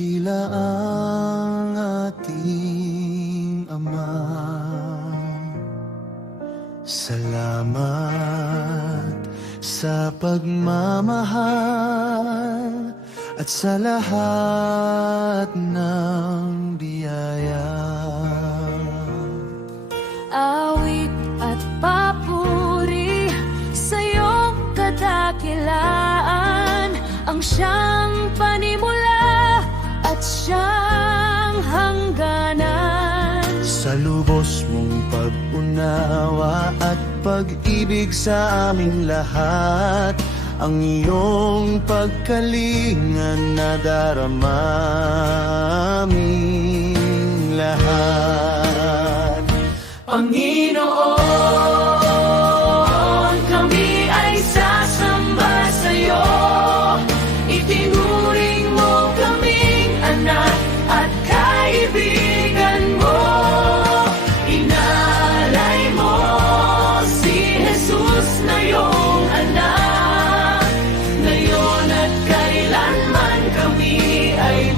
Dakila ang ating Ama. Salamat sa pagmamahal at sa lahat ng biyaya. Awit at papuri sa iyong kadakilaan, ang siyang panimula at siyang hangganan. Sa lubos mong pag-unawa at pag-ibig sa aming lahat, ang iyong pagkalingan na darama aming lahat. Panginoon, kami ay sasamba sa iyo. Itinuring mo kaming anak at kaibigan mo. Inalay mo si Jesus na iyong anak. Ngayon at kailanman kami ay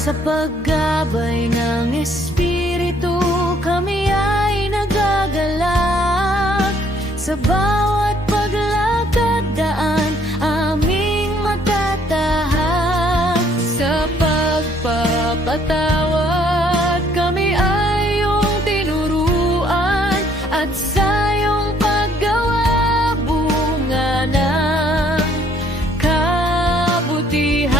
sa paggabay ng Espiritu, kami ay nagagalak. Sa bawat paglakad daan, aming matatahak. Sa pagpapatawad, kami ay iyong tinuruan. At sa iyong paggawa, bunga ng kabutihan.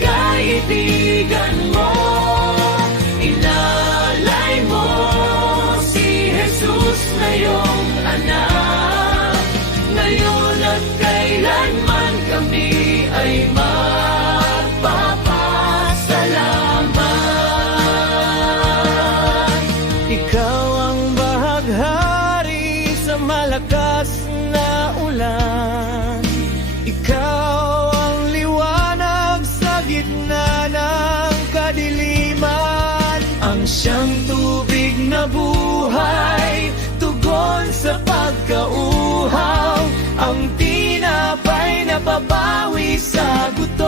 Kaibigan mo, inalay mo si Jesus na iyong anak. Ngayon at kailanman kami ay magpapasalamat. Ikaw ang bahaghari sa malakas na ulan. Ikaw ang liwanag sa gitna ng kadiliman. Ang siyang tubig na buhay, tugon sa pagkauhaw. Ang tinapay na papawi sa gutom.